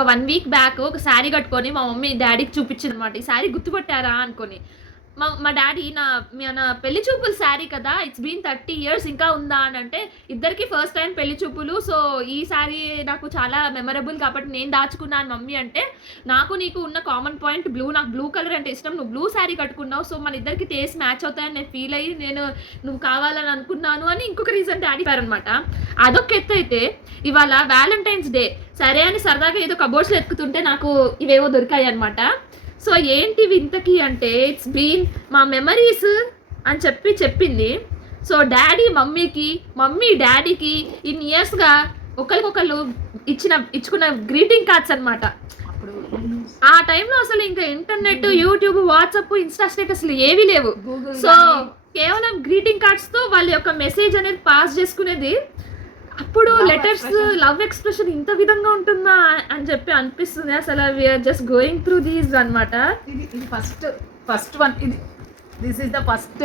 ఒక 1 week back ఒక శారీ కట్టుకొని మా మమ్మీ డాడీకి చూపించింది అనమాట. ఈ శారీ గుర్తుపట్టారా అనుకొని. మా డాడీ మన పెళ్లి చూపులు శారీ కదా, ఇట్స్ బీన్ 30 years ఇంకా ఉందా అని అంటే, ఇద్దరికి ఫస్ట్ టైం పెళ్లి చూపులు, సో ఈ శారీ నాకు చాలా మెమరబుల్ కాబట్టి నేను దాచుకున్నాను మమ్మీ అంటే, నాకు నీకు ఉన్న కామన్ పాయింట్ బ్లూ, నాకు బ్లూ కలర్ అంటే ఇష్టం, నువ్వు బ్లూ శారీ కట్టుకున్నావు, సో మన ఇద్దరికి టేస్ట్ మ్యాచ్ అవుతాయని నేను ఫీల్ అయ్యి నువ్వు కావాలని అనుకున్నాను అని ఇంకొక రీజన్ డాడీ అనమాట. అదొక ఎత్తు అయితే, ఇవాళ వ్యాలంటైన్స్ డే సరే అని సరదాగా ఏదో కబోర్డ్స్లో ఎత్తుకుతుంటే నాకు ఇవేవో దొరికాయి అనమాట. సో ఏంటివి ఇంతకీ అంటే, ఇట్స్ బీన్ మా మెమరీస్ అని చెప్పింది. సో మమ్మీ డాడీకి ఇన్ని ఇయర్స్గా ఒకరికొకళ్ళు ఇచ్చుకున్న గ్రీటింగ్ కార్డ్స్ అనమాట. ఆ టైంలో అసలు ఇంకా ఇంటర్నెట్, యూట్యూబ్, వాట్సాప్, ఇన్స్టా స్టేటస్లు ఏవీ లేవు. సో కేవలం గ్రీటింగ్ కార్డ్స్తో వాళ్ళ యొక్క మెసేజ్ అనేది పాస్ చేసుకునేది. అప్పుడు లెటర్స్, లవ్ ఎక్స్ప్రెషన్ ఇంత విధంగా ఉంటుందా అని చెప్పి అనిపిస్తుంది. అసలు we are just going through these అనమాట. ఇది first one. This is the first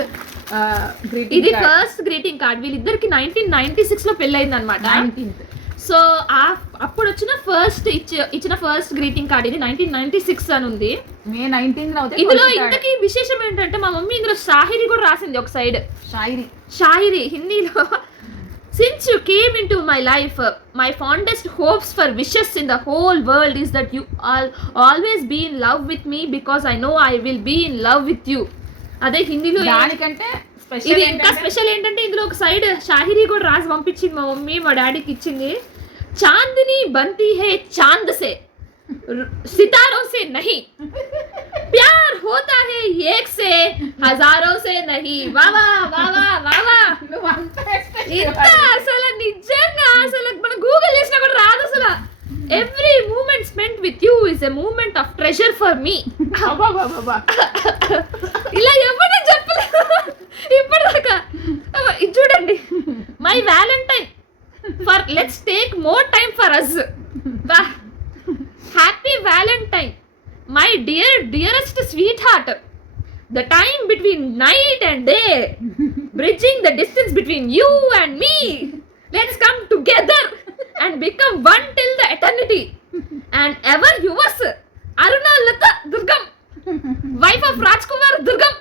ఇది ఫస్ట్ గ్రీటింగ్ కార్డ్. వీళ్ళిద్దరికి 1996 లో పెళ్ళయింది అనమాట. 19th. సో అప్పుడు ఇచ్చిన ఫస్ట్ గ్రీటింగ్ కార్డ్ ఇది 1996 అని ఉంది. మే 19th. ఇందులో ఇంతకీ విశేషం ఏంటంటే, మా మమ్మీ ఇందులో షాహిరీ కూడా రాసింది ఒక సైడ్. షాహిరీ హిందీలో. Since you came into my life, my fondest hopes for wishes in the whole world is that you always be in love with me, because I know I will be in love with you. అదే హిందీలో. దానికంటే ఇది ఇంకా special ఏంటంటే, ఇందులో ఒక side షాహిరీ కూడా రాసి పంపించింది మా మమ్మీ, మా డాడీకి ఇచ్చింది. చాందిని బంతి హే చాంద్ సే, సితారోं से नहीं, प्यार होता है एक से हजारों से नहीं. వావా వావా వావా. ఇంత అసలు నిజంగా అసలు మన గూగుల్ చేసినా కూడా రాదు అసలు. Every moment spent with you is a moment of treasure for me. ఇలా ఎవరు చెప్పలేదు ఇప్పటిదాకా. ఇది చూడండి, my valentine for let's take more time for us. Happy valentine my dearest sweetheart. The time between night and day, bridging the distance between you and me. Let's come together and become one till the eternity. And ever yours, Aruna Lata Durgam, wife of Rajkumar Durgam.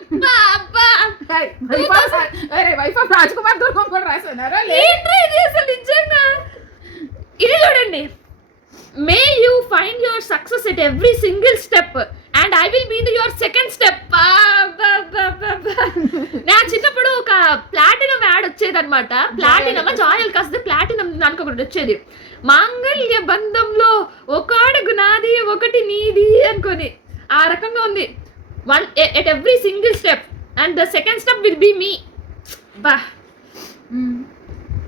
wife of Rajkumar Durgam కూడా రాసారా? ఏంట్రా ఇది అసలు నిజంగా. ఇది చూడండి, may you find your success at every single step and I will be your second step. నా చిన్నప్పుడు ఒక ప్లాటినం యాడ్ వచ్చేది అనమాట. ప్లాటినం జాయల్ కాస్త ప్లాటినం దానికి ఒకటి వచ్చేది. మాంగళ్య బంధంలో ఒక అడుగు నాది ఒకటి నీది అనుకొని ఆ రకంగా ఉంది. One at every single step and the second step will be me. బా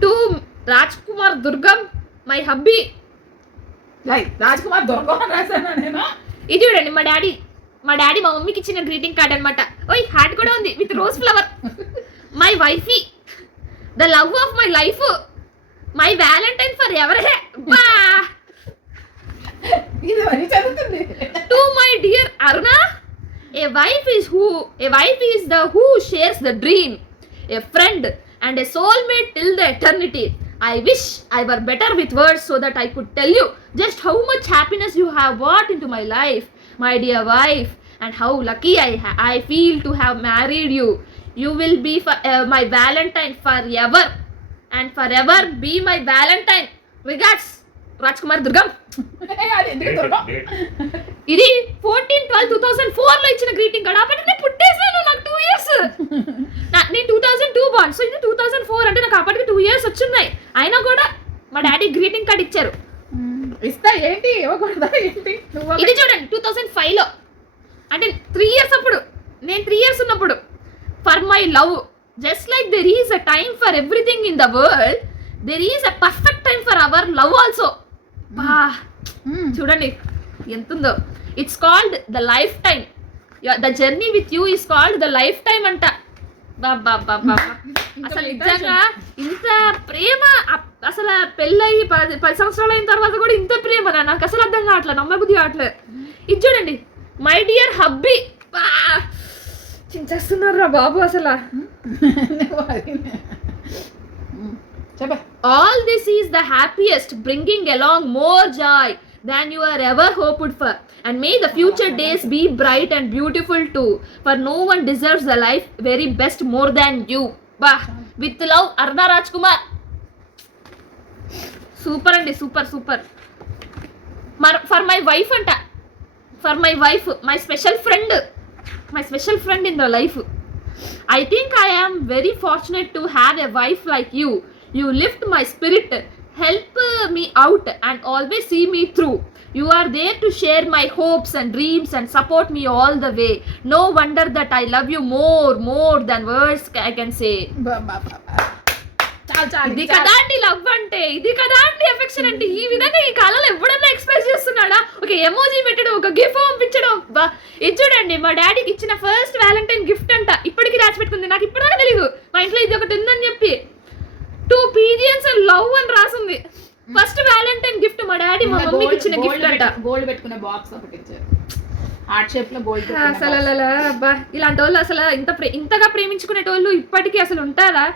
to Raj Kumar Durgam my hubby. Rajkumar Durgam రాశాను నేను. ఇది చూడండి, మా డాడీ మా మమ్మీకి ఇచ్చిన గ్రీటింగ్ కార్డ్ అనమాట. ఓయ్ హ్యాట్ కూడా ఉంది with rose flower. My wifey, the love of my life, my valentine for ever. ఇది మరి చదువుతుంది. To my dear Aruna, A wife is the who shares the dream, A friend and a soulmate till the eternity. I wish I were better with words so that I could tell you just how much happiness you have brought into my life, my dear wife, and how lucky I feel to have married you. You will be my valentine forever and forever be my valentine. Regards, Rajkumar Durgam. ఇది 14/12/2004 లో ఇచ్చిన greeting card. అప్పుడు నేను పుట్టేసాను, నాకు 2 years. నేను 2002 born, so ఇది 2004 అంటే నాకు అప్పటికి 2 years వచ్చిన్నాయి. అయినా కూడా మా డాడీ గ్రీటింగ్ కార్డ్ ఇచ్చారు. ఇస్తా ఏంటి ఇవ్వకూడదా ఏంటి? ఇది చూడండి 2005 లో, అంటే 3 years అప్పుడు, నేను 3 years ఉన్నప్పుడు. For my love, just like there is a time for everything in the world, there is a perfect time for hour love also. చూడండి ఎంతుందో. It's called the life time. The journey with you is called the life time అంట. బాబా అసలు నిజంగా ఇంత ప్రేమ అసలు పెళ్ళయి 10 సంవత్సరాలు అయిన తర్వాత కూడా ఇంత ప్రేమ నాకు అసలు అర్థం కావట్లేదు, నమ్మబుద్ధి కావట్లేదు. ఇది చూడండి, మై డియర్ హబ్బీ. చించేస్తున్నారా బాబు అసలు. All this is the happiest, bringing along more joy than you are ever hoped for, and may the future days be bright and beautiful too, for no one deserves the life very best more than you. Bah, with love, Arna Rajkumar. Super and super. For my wife anta, for my wife, my special friend in the life. I think I am very fortunate to have a wife like you. You lift my spirit, help me out, and always see me through. You are there to share my hopes and dreams and support me all the way. No wonder that I love you more than words I can say. ఇది కదా అండి love అంటే, ఇది కదా అండి affection అంటే. ఈ విధంగా ఈ కాలంలో ఎవడన్నా ఎక్స్ప్రెస్ చేస్తున్నాడా? ఒక ఎమోజీ పెట్టడం, ఒక గిఫ్ట్ పంపించడం. ఇది చూడండి, మా డాడీకి ఇచ్చిన ఫస్ట్ వ్యాలంటైన్ గిఫ్ట్ అంట, ఇప్పటికి దాచి పెట్టుకుంది. నాకు ఇప్పటిదాకా తెలియదు మా ఇంట్లో ఇది ఒకటి ఉందని చెప్పి. 2 pigeons and love అని రాసింది. ఫస్ట్ వ్యాలంటైన్ గిఫ్ట్ మా డాడీ మా మమ్మీకి ఇచ్చిన గిఫ్ట్ అంట. గోల్డ్ పెట్టుకునే బాక్స్ ఒకటి ఇచ్చారు, హార్ట్ షేప్ లో గోల్డ్. అసలు ఇలాంటి వాళ్ళు అసలు ఇంతగా ప్రేమించుకునేటోళ్ళు ఇప్పటికీ అసలు ఉంటారా?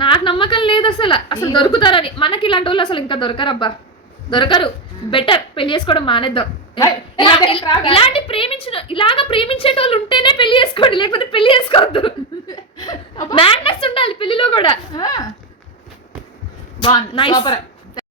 నాకు నమ్మకం లేదు అసలు దొరుకుతారని. మనకి ఇలాంటి వాళ్ళు అసలు ఇంకా దొరకరు. బెటర్ పెళ్లి చేసుకోవడం మానేద్దాం. ఇలాగా ప్రేమించేటోళ్ళు ఉంటేనే పెళ్లి చేసుకోండి, లేకపోతే పెళ్లి చేసుకోవద్దు. మ్యాడ్నెస్ ఉండాలి పెళ్లిలో కూడా. బాగుంది.